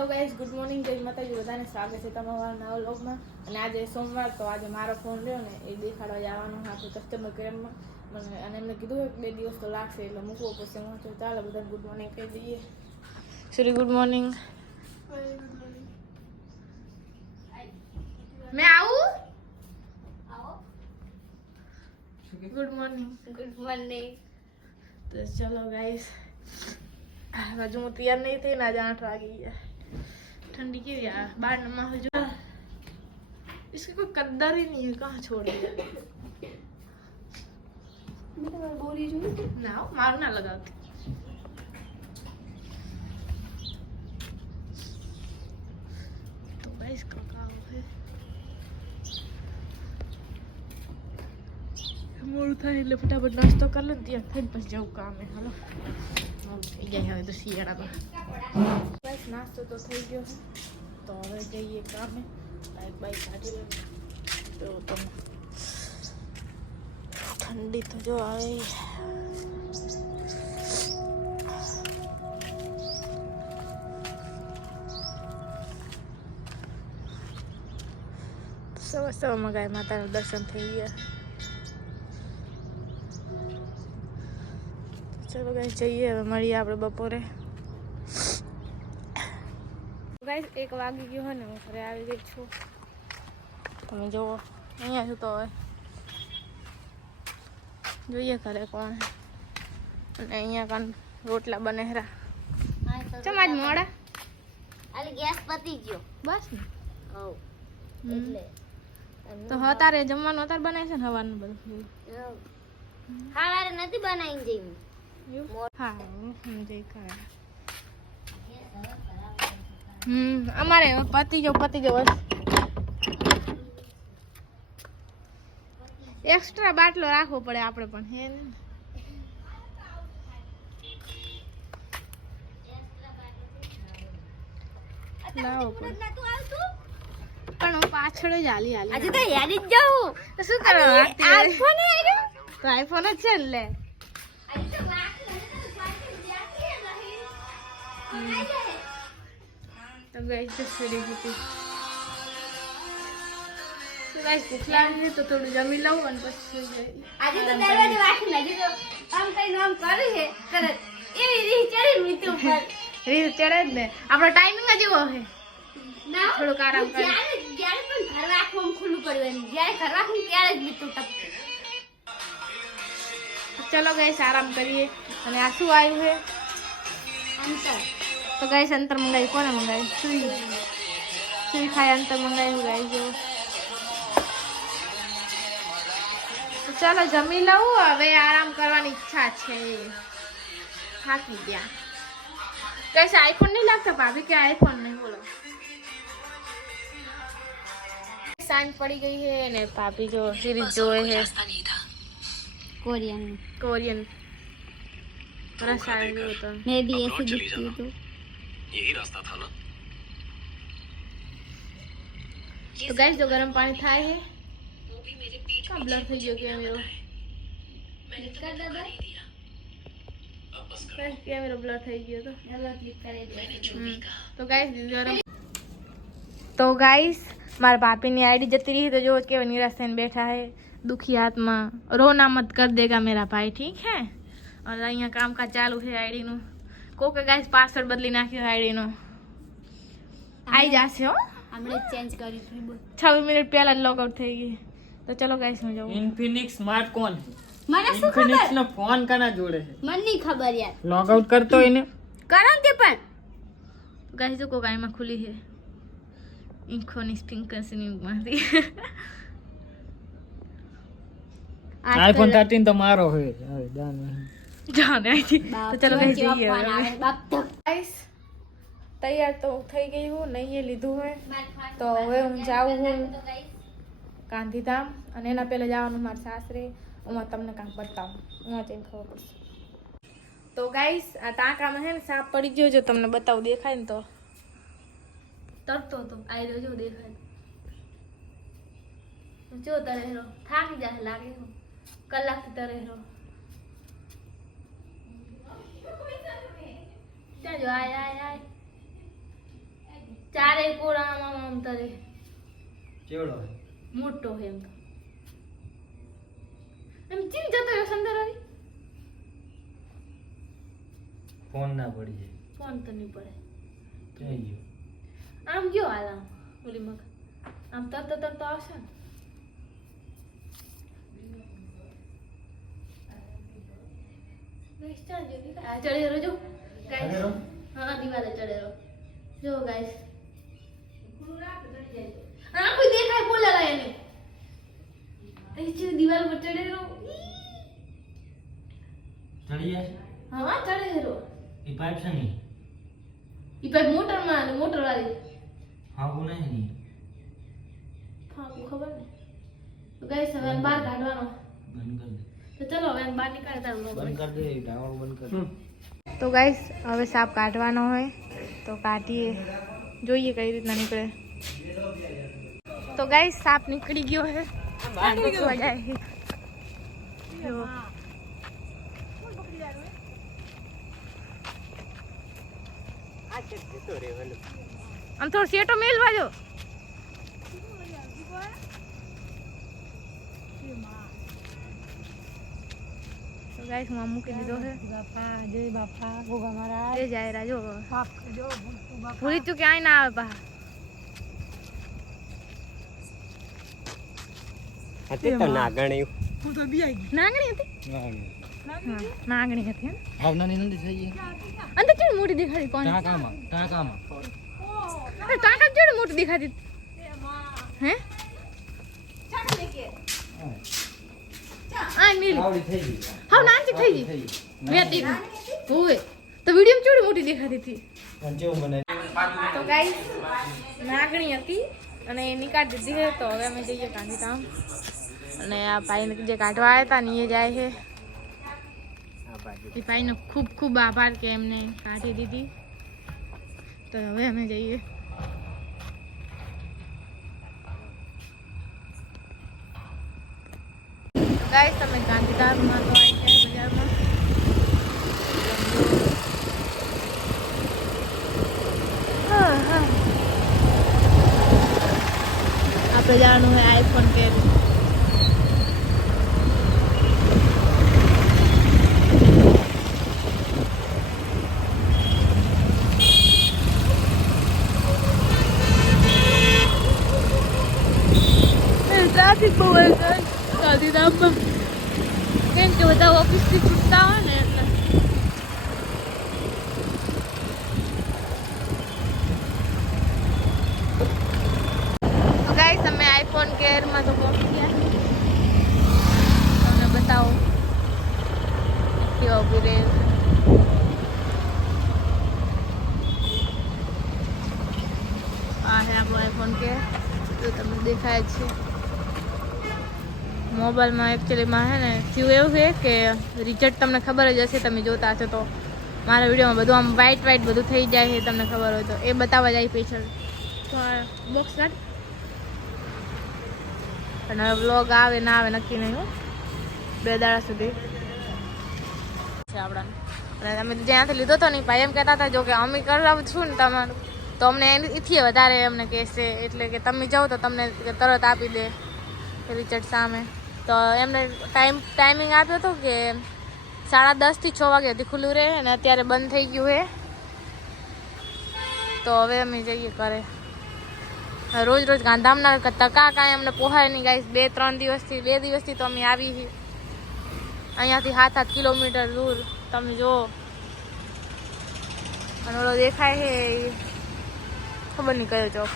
Hello guys good morning જય માતાજી બધાને સ્વાગત છે તમારા નવા વ્લોગમાં. અને આજે સોમવાર તો આજે મારો ફોન રહ્યો ને એ દેખાડવા જવાનો આપણે કસ્ટમર કેરમાં મને અને એમને કીધું કે બે દિવસ તો લાગશે એટલે મૂકવો પડશે. હું તો ચાલો બધાને ગુડ મોર્નિંગ કહી દઈએ. શ્રી ગુડ મોર્નિંગ મેં આવું? ગુડ મોર્નિંગ ગુડ મોર્નિંગ તો ચલો ગાઈસ હજુ હું તૈયાર નહીં થઈ ને આજે આઠ વાગી ગયા. ठंडी की यार बाहर नमा हो जो इसकी कोई कद्दर ही नहीं है कहाँ छोड़ दिया? गोली जो ना मार ना लगाती तो भाई इसका काम है। મોડું થાય એટલે ફટાફટ નાસ્તો કરી લો ત્યાં થઈને પછી જવું કામે, હાલો. થઈ ગયા હવે તો શિયાળામાં. બસ, નાસ્તો તો થઈ ગયો તો હવે જઈએ કામે. બાઈક બાઈક કાઢી લે તો તમે ઠંડી તો જો આવે. સવાર સવારમાં ગાય માતાનું દર્શન થઈ ગયા. ચલો ગાય જઈએ હવે મળીએ આપણે બપોરે ગાઈસ એક વાગી ગયો હોય ને હું ઘરે આવી ગઈ છું તમે જુઓ અહીંયા છું તો હવે જોઈએ ઘરે કોણ છે. અને અહીંયા કાન રોટલા બનેરા ચમ આજ મોડા? આલે ગેસ પતી ગયો. બસ ને? હવ. હમ. એટલે. તો હતારે જમવાનું અત્યારે બનાવે છે ને હવાનું બધું? હવ. ખાવારે નથી બનાવીને જઈ હમ અમારે પતી ગયો પતી ગયો એક્સ્ટ્રા બાટલો રાખવો પડે આપણે પણ હે ને? પણ હું પાછળ જ હાલી હાલી આજે તો યાદી જ જાઉં. શું આઈફોન આઈફોન જ છે ને તો ગઈ તો સીડી હતી તો ગાઈસ ભૂખ લાગી તો થોડું જમી લઉં અને પછી. આજે તો દરવાજો વાંચી નાખી તો આમ કઈ નામ કરે છે તરત એવી રીત ચડી મિત્ર ઉપર. રીત ચડે જ ને. આપણો ટાઈમિંગ જ એવો છે. ના થોડુંક આરામ કરે. જ્યારે પણ ઘર રાખવું ખુલ્લું એમ જ્યારે ઘર રાખવું ત્યારે જ મિત્ર ટપકે ચલો ગાઈસ આરામ કરીએ. અને આ શું આવ્યું છે? અંતર. તો ગાઈસ અંતર મંગાવી કોને મંગાવી સુઈ. સુઈ ખાય અંતર મંગાવ્યું ગાઈ જો. ચાલો જમી લઉં. હવે આરામ કરવાની ઈચ્છા છે. થાકી ગયા. કઈશ આઈફોન નહીં લાગતો ભાભી? કે આઈફોન નહીં? બોલો. સાંજ પડી ગઈ છે ને ભાભી જો સિરીઝ જોવે છે. કોરિયન કોરિયન રસાયણ તો. મેં બી એસી દીધી હતું. यही रास्ता था ना? तो गैस जो गर्म पानी था है वो भी मेरे पीठ का ब्लड हो गया मेरा मैंने तो कर। दादा तो। हम्म। तो तो गाइस मार बापी ने आईडी जती रही तो जो के वनी रास्ते में बैठा है दुखी आत्मा। रोना मत कर देगा मेरा भाई ठीक है? और यहाँ काम का चालू है आईडी नु। કોકે ગાઈસ પાસવર્ડ બદલી નાખ્યો આઈડીનો. આવી જશે હો. હમણે ચેન્જ કરી છવ્વીસ મિનિટ પહેલા જ લોગઆઉટ થઈ ગઈ. તો ચલો ગાઈસ હું જાઉં ઇન્ફિનિક્સ સ્માર્ટ કોન મને શું ખબર? નો ફોન કના જોડે છે? મને નહીં ખબર યાર. લોગઆઉટ કરતો એને કરો કે પણ. ગાઈસ તો કોકાઈમાં ખુલી છે. ઇન્ખોની સ્પિંકર્સની માંથી આઈફોન 13 તો મારો હોય. હવે દાન. જાને આઈથી તો ચલો ગાઈસ જઈએ ગાઈસ તૈયાર તો થઈ ગઈ હું નહીં લીધું હોય તો હવે હું જાઉં હું ગાંધીધામ અને એના પહેલા જવાનું મારા સાસરે. હું તમને કાંક બતાવું. હું જઈને ખબર પડશે. તો ગાઈસ આ ટાંકામાં છે ને સાપ પડી ગયો જો તમને બતાવું. દેખાય ને તો? તરતો તો આવી રહ્યો જો દેખાય. જો તરે થાકી જાય લાગે હું કલાકથી તરે ત્યાં જો આય આય આય. ચારે કોરામાં આમ તરે કેવડો મોટો હે એમ તો. એમ ચીમ જતો રહ્યો સંદર ફોન ના પડી જાય. ફોન તો નહીં પડે. ક્યાં ગયો? આમ ગયો હાલ આમ ઓલી મગ. આમ તરતો તરત આવશે ને. ચડી રહ્યો ગાઈસ ચડેલો? હા દિવાલે ચડેલો જો ગાઈસ આખું દેખાય બોલેલા એને અહીં છે દિવાલ પર ચડેલો ચડી જાય હા ચડેલો એ પાઇપ છે નહીં ઈ પાઇપ મોટરમાં મોટર વાળી હા હું નહીં હા ખબર ને તો ગાઈસ હવે આને બહાર કાઢવાનો બંધ કરી દે તો ચલો હવે આને બહાર નીકાળે તારું બંધ કરી દે ડાવણ બંધ કરી દે તો ગાઈસ હવે સાપ કાઢવાનો હોય તો કાઢીએ જોઈએ કઈ રીતના નીકળે તો ગાઈસ સાપ નીકળી ગયો છે બચવા જાય છે. જુઓ. આમ થોડો શેટો મેલવા જો તો ગાઈસ હું આમ મૂકી દીધો છે બાપા જય બાપા ગોગા મહારાજ એ જાય રાજો બાપ જો બાપા ભૂલી તું ક્યાંય ના આવે પા હું તો બી ગઈ નાગણી હતી હા નાગણી હતી હે ને? ભાવનાની નથી થઈ ગઈ અંદર ચેડ મોટી દેખાડી કોણ ટાંકામાં ટાંકામાં અરે ટાંકા ચેડ મોટી દેખાતી હે આ નીલી આવડી થઈ ગઈ. હા નાનજી થઈ ગઈ. દેખી હોવે તો વીડિયો ચોડી મોટી દેખાતી હતી? તો ગાઈસ નાગણી હતી અને એ નીકાળી દીધી છે. તો હવે અમે જઈએ ગાંધીધામ. અને આ ભાઈને જે કાઢવા આવ્યા હતા ને એ જાય છે. એ ભાઈનો ખૂબ ખૂબ આભાર કે એમને કાઢી દીધી. તો હવે અમે જઈએ. ગાઈસ તમે ગાંધીધામમાં તો આવી જાય બજારમાં. આપણે જવાનું હોય આઈફોન કે ટ્રાફિક બહુ હોય છે ગાંધીધામમાં કેમ કે બધા ઓફિસથી છૂટતા હોય ને એટલે તો ગાઈસ અમે કેરમાં તો પહોંચી ગયા. તમને બતાવો. કેવા ઊભી રહે. આ હે આપણો આઈફોન કેર તો તમને દેખાય છે. મોબાઈલમાં એકચ્યુઅલીમાં છે ને, થયું એવું છે કે રિઝલ્ટ તમને ખબર જ હશે, તમે જોતા હશો તો. મારા વિડીયોમાં બધું આમ વ્હાઈટ વ્હાઈટ બધું થઈ જાય છે, તમને ખબર હોય તો. એ બતાવવા જાય સ્પેશિયલ તો બોક્સ કાઢ અને હવે વ્લોગ આવે ના આવે નક્કી નહીં હો. બે દાડા સુધી. છે આપણા. અને તમે જ્યાંથી લીધો હતો ને ભાઈ એમ કહેતા હતા, જો કે અમે કરાવું છું ને તમારું. તો અમને એથી વધારે એમને કહેશે, એટલે કે તમે જાઓ તો તમને તરત આપી દે રિચર્ડ સામે. તો એમને ટાઈમ, ટાઈમિંગ આપ્યો હતો કે સાડા દસથી છ વાગ્યા સુધી ખુલ્લું રહે અને અત્યારે બંધ થઈ ગયું છે. તો હવે અમે જઈએ ઘરે. રોજ રોજ ગાંધામના તકા કાંઈ અમને પોહાય નહીં ગાઈશ બે, ત્રણ દિવસથી, બે દિવસથી તો અમે આવી છીએ. અહીંયાથી સાત સાત કિલોમીટર દૂર. તમે જુઓ. અને ઓલો દેખાય છે ખબર નહીં કયો ચોક.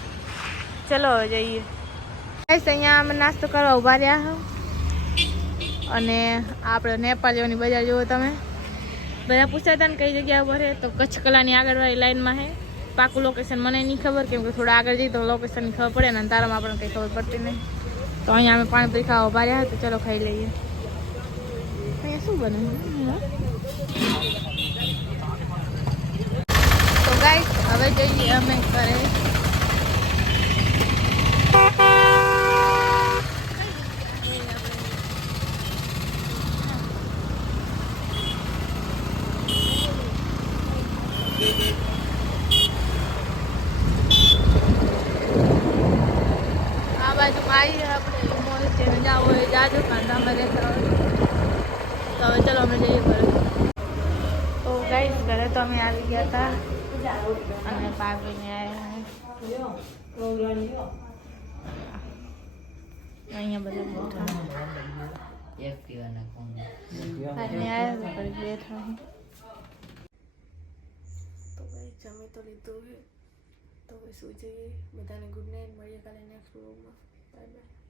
ચલો જઈએ. ગાઈશ અહીંયા અમે નાસ્તો કરવા ઊભા રહ્યા અને આપણે નેપાળ જેવાની બજાર જુઓ તમે. બધા પૂછતા હતા ને કઈ જગ્યા ઉપર તો કચ્છ કલાની આગળવાળી લાઈનમાં છે પાકું લોકેશન મને નહીં ખબર, કેમ કે થોડા આગળ જઈએ તો લોકેશનની ખબર પડે ને, અને તારામાં આપણને કંઈ ખબર પડતી નહીં. તો અહીંયા અમે પાણીપુરી ખાવા ઊભા રહ્યા તો ચલો ખાઈ લઈએ. અહીંયા શું બને? તો ગાઈસ હવે જઈએ અમે ઘરે. આવી ગયા આપણે મોલ છે જાવ હોય જાજો કાંધામાં રહેતા તો હવે ચાલો અમે જઈએ ઘરે. તો ગઈ ઘરે તો અમે આવી ગયા હતા. અને ભાભીને આવ્યા અહીંયા બધા બેઠા. અને આવ્યા બેઠા તો ભાઈ જમી તો લીધું તો હવે શું જઈએ. બધાને ગુડ નાઇટ મળીએ કાલે નેક્સ્ટ વ્લોગમાં બાય બાય